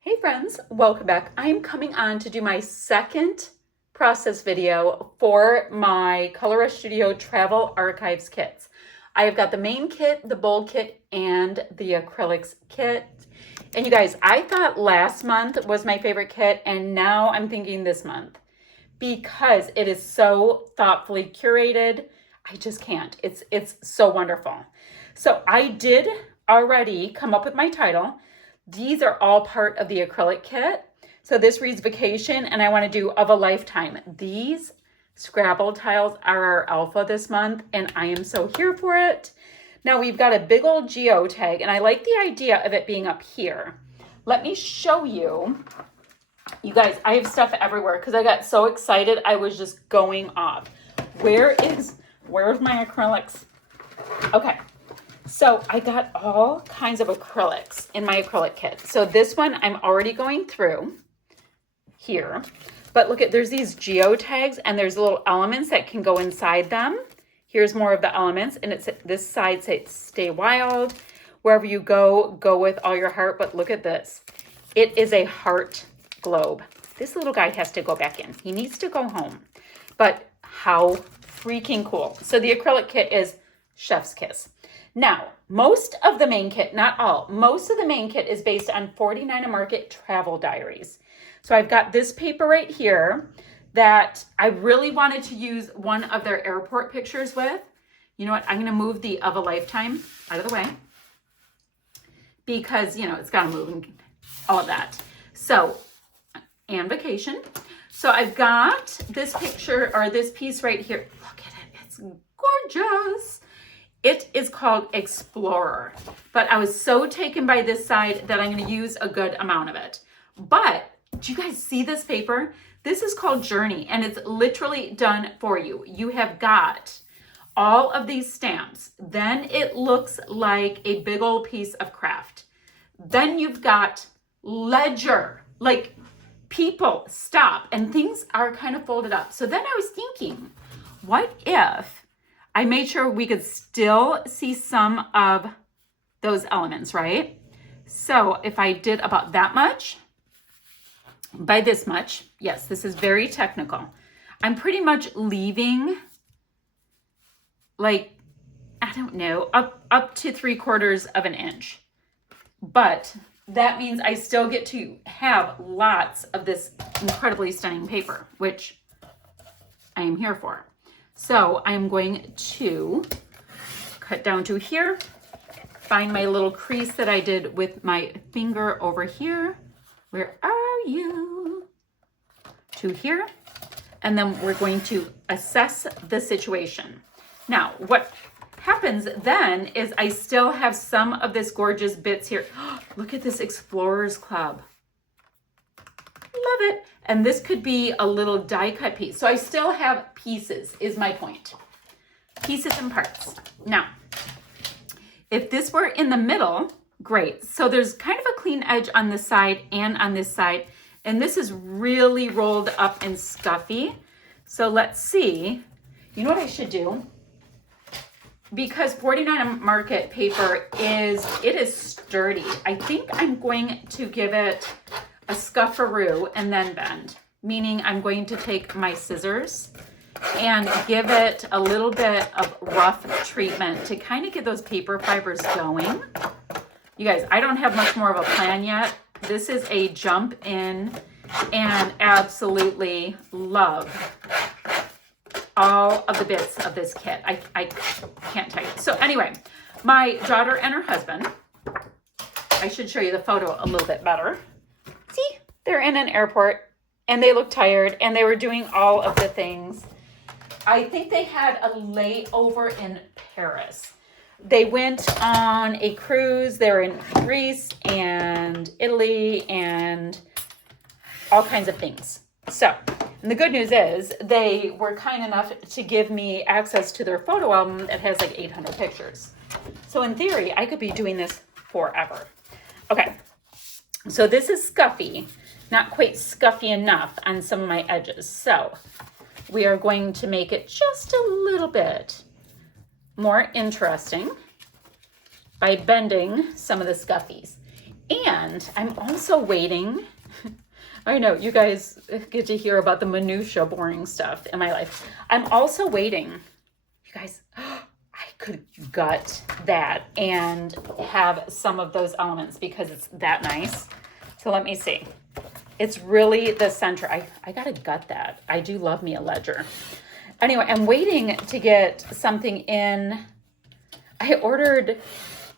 Hey friends, welcome back. I'm coming on to do my second process video for my Color Rush Studio Travel Archives kits. I have got the main kit, the bold kit, and the acrylics kit. And you guys, I thought last month was my favorite kit, and now I'm thinking this month because it is so thoughtfully curated. I just can't. It's so wonderful. So I did already come up with my title. These are all part of the acrylic kit. So this reads Vacation, and I want to do Of a Lifetime. These Scrabble tiles are our alpha this month, and I am so here for it. Now we've got a big old geotag, and I like the idea of it being up here. Let me show you. You guys, I have stuff everywhere because I got so excited I was just going off. Where's my acrylics? Okay. So I got all kinds of acrylics in my acrylic kit. So this one I'm already going through here. But look at, there's these geotags and there's little elements that can go inside them. Here's more of the elements, and it's this side says stay wild. Wherever you go, go with all your heart. But look at this. It is a heart globe. This little guy has to go back in. He needs to go home. But how freaking cool. So the acrylic kit is chef's kiss. Now, most of the main kit, not all, most of the main kit is based on 49 a Market travel diaries. So I've got this paper right here that I really wanted to use one of their airport pictures with. You know what? I'm going to move the Of a Lifetime out of the way because, it's got to move and all of that. So, and Vacation. So I've got this picture or this piece right here. Look at it. It's gorgeous. It is called Explorer, but I was so taken by this side that I'm going to use a good amount of it. But do you guys see this paper? This is called Journey, and it's literally done for you. You have got all of these stamps. Then it looks like a big old piece of craft. Then you've got ledger, like people stop, and things are kind of folded up. So then I was thinking, what if I made sure we could still see some of those elements, right? So if I did about that much by this much, yes, this is very technical. I'm pretty much leaving like, I don't know, up to 3/4 of an inch. But that means I still get to have lots of this incredibly stunning paper, which I am here for. So I'm going to cut down to here, find my little crease that I did with my finger over here. Where are you? To here. And then we're going to assess the situation. Now, what happens then is I still have some of this gorgeous bits here. Look at this Explorers Club. Love it. And this could be a little die cut piece. So I still have pieces is my point. Pieces and parts. Now, if this were in the middle, great. So there's kind of a clean edge on this side and on this side. And this is really rolled up and scuffy. So let's see. You know what I should do? Because 49 Market paper is sturdy. I think I'm going to give it a scufferoo and then bend, meaning I'm going to take my scissors and give it a little bit of rough treatment to kind of get those paper fibers going. You guys, I don't have much more of a plan yet. This is a jump in and absolutely love all of the bits of this kit. I can't tell you. So anyway, my daughter and her husband, I should show you the photo a little bit better. See, they're in an airport and they look tired and they were doing all of the things. I think they had a layover in Paris. They went on a cruise. They were in Greece and Italy and all kinds of things. So, and the good news is they were kind enough to give me access to their photo album that has like 800 pictures. So in theory, I could be doing this forever. Okay. So this is scuffy, not quite scuffy enough on some of my edges. So we are going to make it just a little bit more interesting by bending some of the scuffies. And I'm also waiting. I know you guys get to hear about the minutia boring stuff in my life. I'm also waiting. You guys, I could gut that and have some of those elements because it's that nice. So let me see. It's really the center. I gotta gut that. I do love me a ledger. Anyway, I'm waiting to get something in. I ordered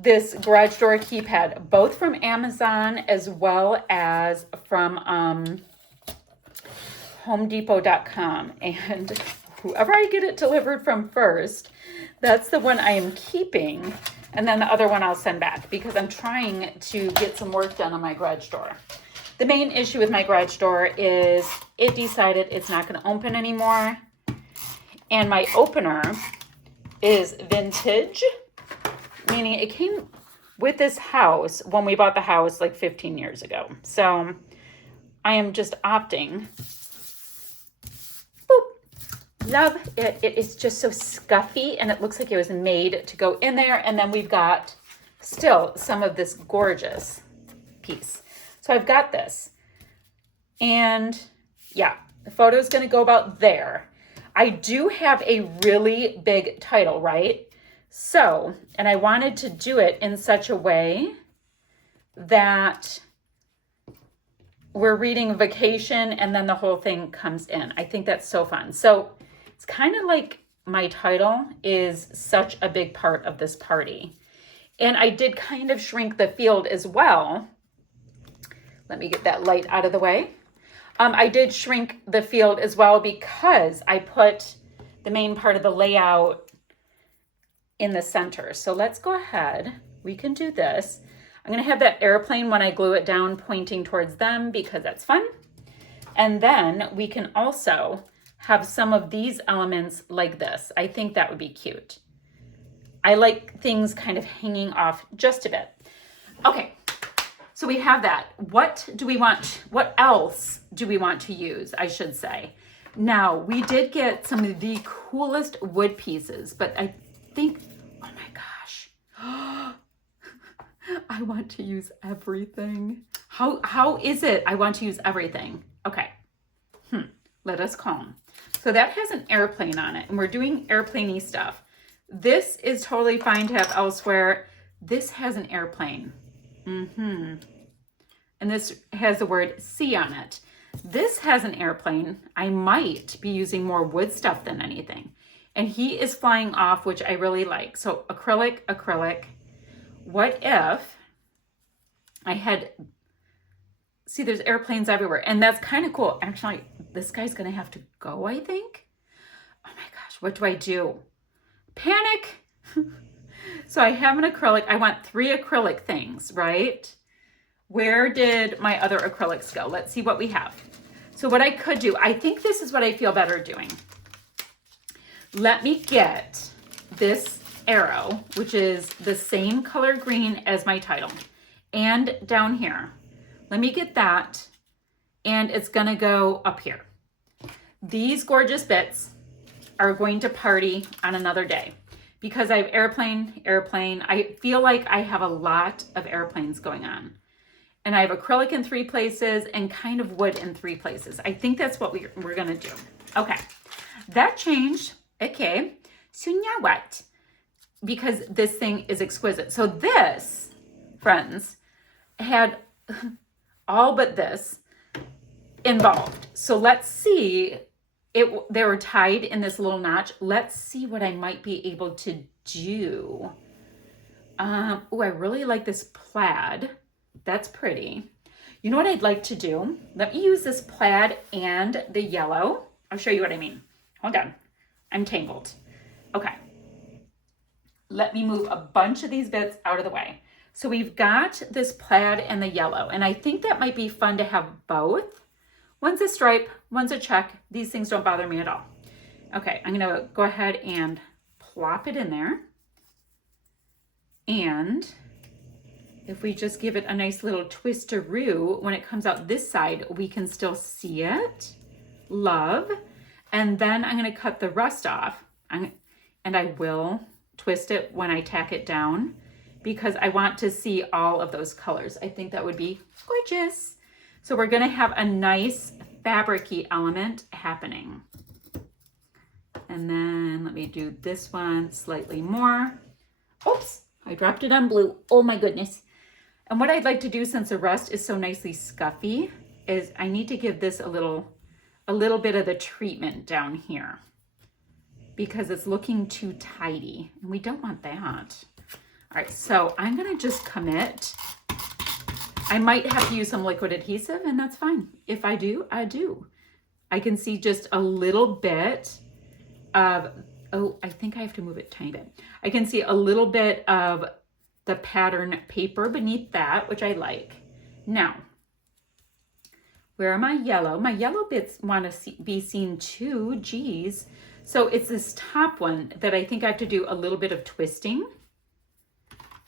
this garage door keypad, both from Amazon as well as from HomeDepot.com. And whoever I get it delivered from first, that's the one I am keeping. And then the other one I'll send back because I'm trying to get some work done on my garage door. The main issue with my garage door is it decided it's not going to open anymore. And my opener is vintage, meaning it came with this house when we bought the house like 15 years ago. So I am just opting. Boop. Love it. It is just so scuffy and it looks like it was made to go in there. And then we've got still some of this gorgeous piece. So I've got this. And yeah, the photo is going to go about there. I do have a really big title, right? So, and I wanted to do it in such a way that we're reading Vacation and then the whole thing comes in. I think that's so fun. So it's kind of like my title is such a big part of this party. And I did kind of shrink the field as well. Let me get that light out of the way. I did shrink the field as well because I put the main part of the layout in the center. So let's go ahead. We can do this. I'm going to have that airplane when I glue it down pointing towards them because that's fun. And then we can also have some of these elements like this. I think that would be cute. I like things kind of hanging off just a bit. Okay. So we have that. What do we want? What else do we want to use? I should say. Now, we did get some of the coolest wood pieces, but I think, oh my gosh. I want to use everything. How is it I want to use everything? Okay. Let us calm. So that has an airplane on it, and we're doing airplane-y stuff. This is totally fine to have elsewhere. This has an airplane. And this has the word C on it. This has an airplane. I might be using more wood stuff than anything. And he is flying off, which I really like. So acrylic, acrylic. What if I had, see there's airplanes everywhere. And that's kind of cool. Actually, this guy's going to have to go, I think. Oh my gosh, what do I do? Panic. So I have an acrylic. I want 3 acrylic things, right? Where did my other acrylics go? Let's see what we have. So what I could do, I think this is what I feel better doing. Let me get this arrow, which is the same color green as my title. And down here, let me get that. And it's gonna go up here. These gorgeous bits are going to party on another day. Because I have airplane, airplane. I feel like I have a lot of airplanes going on. And I have acrylic in 3 places and kind of wood in 3 places. I think that's what we're going to do. Okay, that changed. Okay, so now what? Because this thing is exquisite. So this, friends, had all but this involved. So let's see. They were tied in this little notch. Let's see what I might be able to do. Oh, I really like this plaid. That's pretty. You know what I'd like to do? Let me use this plaid and the yellow. I'll show you what I mean. Hold on. I'm tangled. Okay. Let me move a bunch of these bits out of the way. So we've got this plaid and the yellow, and I think that might be fun to have both. One's a stripe, one's a check. These things don't bother me at all. Okay, I'm gonna go ahead and plop it in there. And if we just give it a nice little twistaroo, when it comes out this side, we can still see it. Love. And then I'm gonna cut the rest off. And I will twist it when I tack it down because I want to see all of those colors. I think that would be gorgeous. So we're gonna have a nice fabric-y element happening. And then let me do this one slightly more. Oops, I dropped it on blue. Oh my goodness. And what I'd like to do, since the rest is so nicely scuffy, is I need to give this a little bit of the treatment down here because it's looking too tidy and we don't want that. All right, so I'm gonna just commit. I might have to use some liquid adhesive and that's fine. If I do, I do. I can see just a little bit of, oh, I think I have to move it a tiny bit. I can see a little bit of the pattern paper beneath that, which I like. Now, where are my yellow? My yellow bits want to be seen too, geez. So it's this top one that I think I have to do a little bit of twisting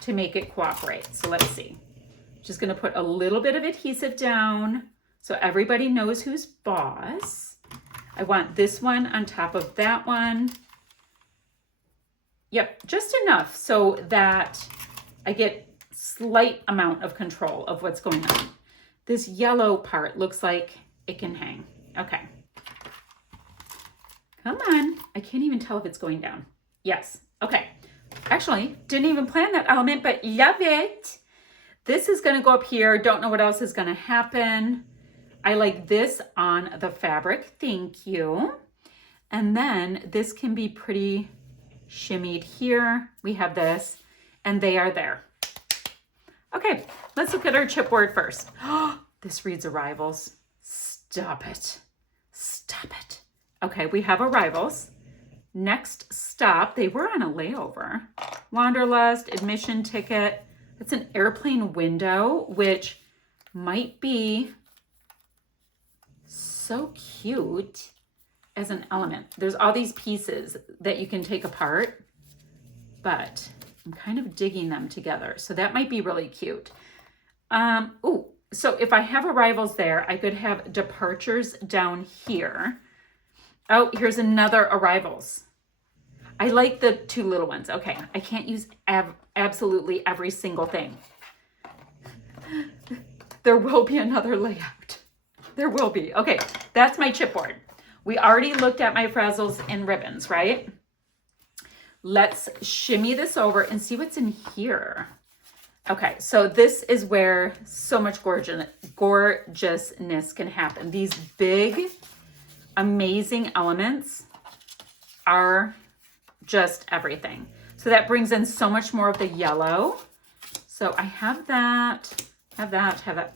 to make it cooperate. So let's see. Just gonna put a little bit of adhesive down so everybody knows who's boss. I want this one on top of that one. Yep, just enough so that I get slight amount of control of what's going on. This yellow part looks like it can hang. Okay. Come on. I can't even tell if it's going down. Yes. Okay. Actually, didn't even plan that element, but love it. This is going to go up here. Don't know what else is going to happen. I like this on the fabric. Thank you. And then this can be pretty shimmied here. We have this, and they are there. Okay, let's look at our chipboard first. Oh, this reads arrivals. Stop it. Stop it. Okay, we have arrivals. Next stop, they were on a layover. Wanderlust, admission ticket. That's an airplane window, which might be so cute as an element. There's all these pieces that you can take apart, but I'm kind of digging them together. So that might be really cute. Ooh, so if I have arrivals there, I could have departures down here. Oh, here's another arrivals. I like the two little ones. Okay, I can't use absolutely every single thing. There will be another layout. There will be. Okay, that's my chipboard. We already looked at my frazzles and ribbons, right? Let's shimmy this over and see what's in here. Okay, so this is where so much gorgeousness can happen. These big, amazing elements are just everything. So that brings in so much more of the yellow. So I have that, have that.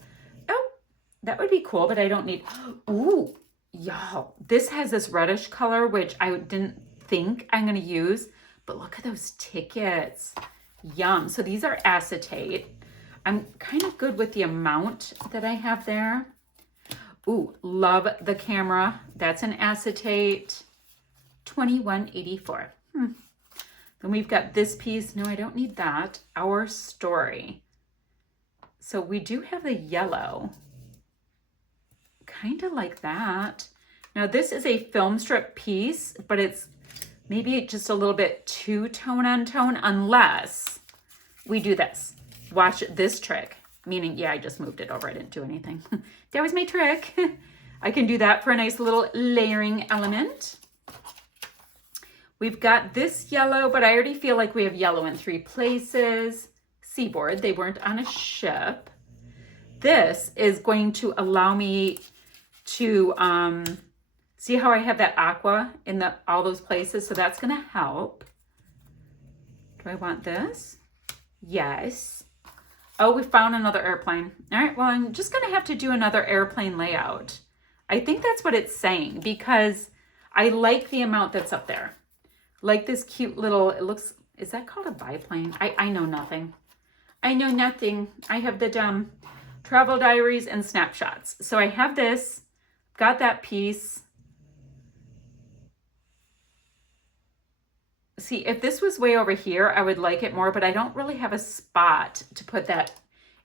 Oh, that would be cool, but I don't need, ooh, y'all. This has this reddish color, which I didn't think I'm gonna use, but look at those tickets. Yum. So these are acetate. I'm kind of good with the amount that I have there. Ooh, love the camera. That's an acetate. $21.84. Then we've got this piece. No, I don't need that. Our Story. So we do have the yellow. Kind of like that. Now this is a film strip piece, but it's maybe just a little bit too tone on tone unless we do this. Watch this trick. Meaning, yeah, I just moved it over. I didn't do anything. That was my trick. I can do that for a nice little layering element. We've got this yellow, but I already feel like we have yellow in 3 places. Seaboard, they weren't on a ship. This is going to allow me to see how I have that aqua in all those places. So that's gonna help. Do I want this? Yes. Oh, we found another airplane. All right, well, I'm just gonna have to do another airplane layout. I think that's what it's saying because I like the amount that's up there. Like this cute little, it looks, is that called a biplane? I know nothing. I know nothing. I have the travel diaries and snapshots. So I have this, got that piece. See, if this was way over here, I would like it more, but I don't really have a spot to put that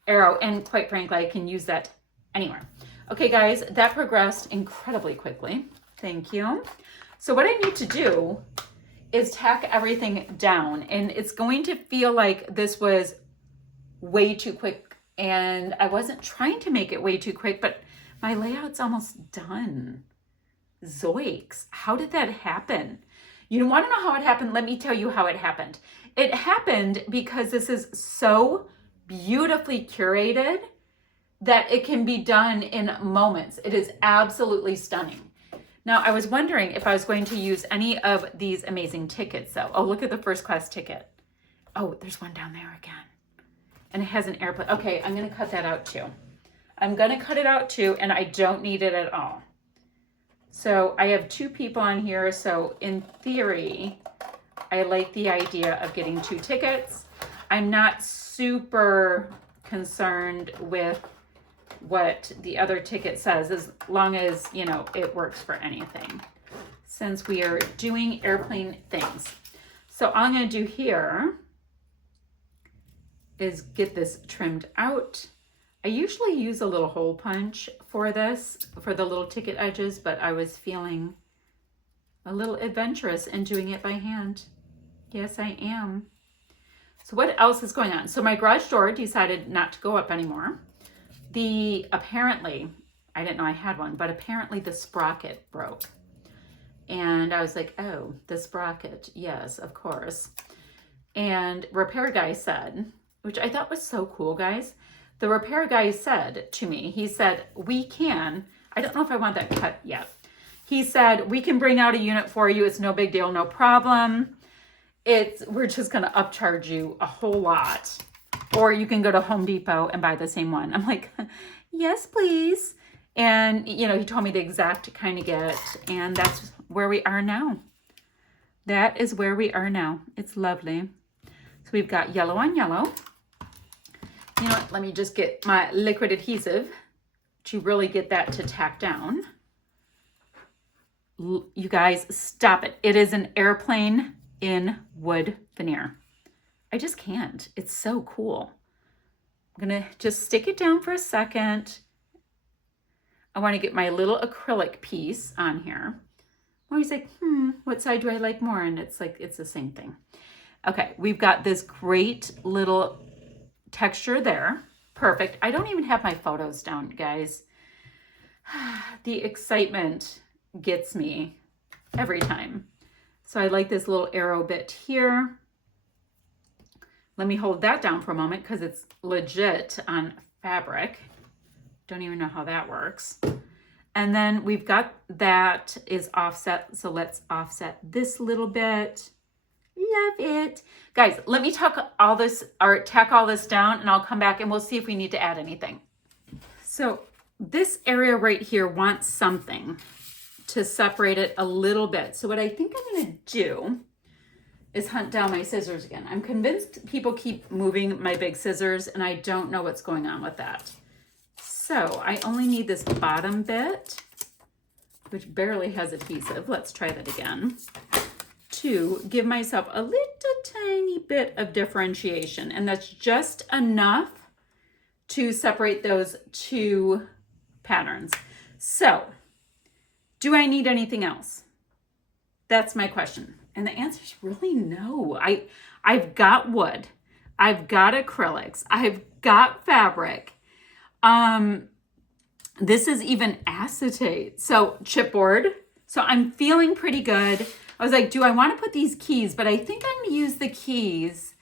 arrow. And quite frankly, I can use that anywhere. Okay, guys, that progressed incredibly quickly. Thank you. So what I need to do is tack everything down. And it's going to feel like this was way too quick. And I wasn't trying to make it way too quick, but my layout's almost done. Zoinks. How did that happen? You want to know how it happened? Let me tell you how it happened. It happened because this is so beautifully curated that it can be done in moments. It is absolutely stunning. Now, I was wondering if I was going to use any of these amazing tickets, though. Oh, look at the first class ticket. Oh, there's one down there again. And it has an airplane. Okay, I'm going to cut that out too. I'm going to cut it out too, and I don't need it at all. So I have 2 people on here. So in theory, I like the idea of getting 2 tickets. I'm not super concerned with what the other ticket says, as long as, you know, it works for anything, since we are doing airplane things. So all I'm going to do here is get this trimmed out. I usually use a little hole punch for this, for the little ticket edges, but I was feeling a little adventurous in doing it by hand. Yes, I am. So what else is going on? So my garage door decided not to go up anymore. Apparently, I didn't know I had one, but apparently the sprocket broke. And I was like, oh, the sprocket, yes, of course. And repair guy said, which I thought was so cool, guys. The repair guy said to me, he said, I don't know if I want that cut yet. He said, we can bring out a unit for you. It's no big deal, no problem. We're just gonna upcharge you a whole lot. Or you can go to Home Depot and buy the same one. I'm like, yes, please. And, you know, he told me the exact kind of get, and that's where we are now. That is where we are now. It's lovely. So we've got yellow on yellow. You know what? Let me just get my liquid adhesive to really get that to tack down. You guys, stop it. It is an airplane in wood veneer. I just can't. It's so cool. I'm going to just stick it down for a second. I want to get my little acrylic piece on here. I'm always like, what side do I like more? And it's like, it's the same thing. Okay, we've got this great little texture there. Perfect. I don't even have my photos down, guys. The excitement gets me every time. So I like this little arrow bit here. Let me hold that down for a moment because it's legit on fabric. Don't even know how that works. And then we've got that is offset. So let's offset this little bit. Love it. Guys, let me tack all this down, and I'll come back and we'll see if we need to add anything. So this area right here wants something to separate it a little bit. So what I think I'm going to do is hunt down my scissors again. I'm convinced people keep moving my big scissors, and I don't know what's going on with that. So I only need this bottom bit, which barely has adhesive. Let's try that again. To give myself a little tiny bit of differentiation, and that's just enough to separate those 2 patterns. So, do I need anything else? That's my question. And the answer is really no. I've got wood. I've got acrylics. I've got fabric. This is even acetate. So chipboard. So I'm feeling pretty good. I was like, do I want to put these keys? But I think I'm going to use the keys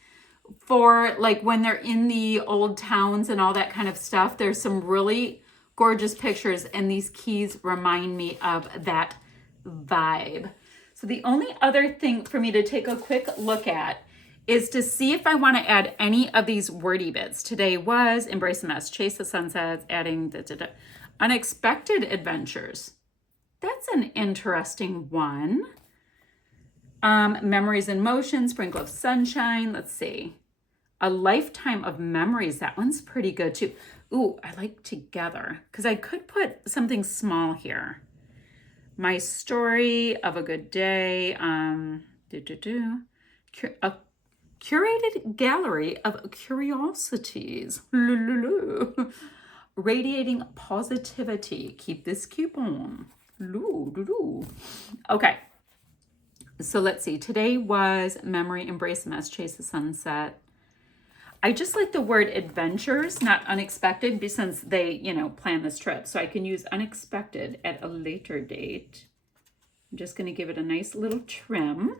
for like when they're in the old towns and all that kind of stuff. There's some really gorgeous pictures, and these keys remind me of that vibe. So the only other thing for me to take a quick look at is to see if I want to add any of these wordy bits. Today was embrace the mess, chase the sunsets, adding unexpected adventures. That's an interesting one. Memories in motion, sprinkle of sunshine. Let's see. A lifetime of memories. That one's pretty good too. Ooh, I like together because I could put something small here. My story of a good day. A curated gallery of curiosities. Radiating positivity. Keep this coupon. Okay. So let's see. Today was Memory, Embrace Mess, Chase the Sunset. I just like the word adventures, not unexpected, since they, you know, plan this trip. So I can use unexpected at a later date. I'm just going to give it a nice little trim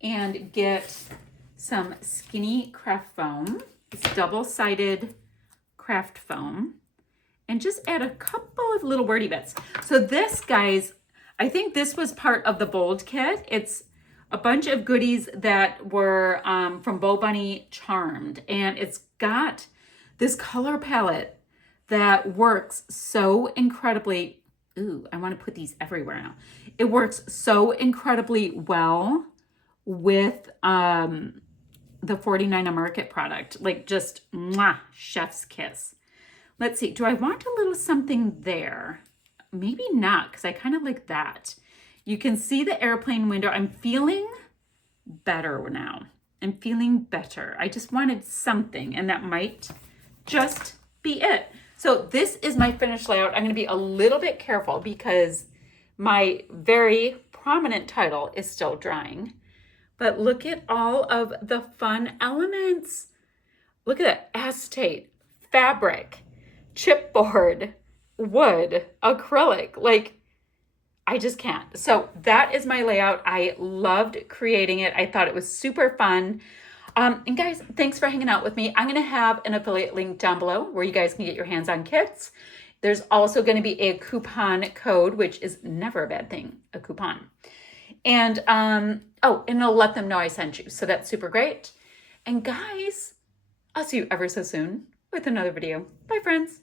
and get some skinny craft foam. It's double-sided craft foam. And just add a couple of little wordy bits. So this, guys, I think this was part of the Bold kit. It's a bunch of goodies that were from Bo Bunny Charmed. And it's got this color palette that works so incredibly. Ooh, I want to put these everywhere now. It works so incredibly well with the 49 a Market product. Like just mwah, chef's kiss. Let's see, do I want a little something there? Maybe not, because I kind of like that. You can see the airplane window. I'm feeling better now. I'm feeling better. I just wanted something, and that might just be it. So this is my finished layout. I'm going to be a little bit careful because my very prominent title is still drying. But look at all of the fun elements. Look at that acetate, fabric, chipboard, wood, acrylic. Like, I just can't. So that is my layout. I loved creating it. I thought it was super fun. And guys, thanks for hanging out with me. I'm going to have an affiliate link down below where you guys can get your hands on kits. There's also going to be a coupon code, which is never a bad thing, a coupon. And, oh, and it'll let them know I sent you. So that's super great. And guys, I'll see you ever so soon with another video. Bye, friends.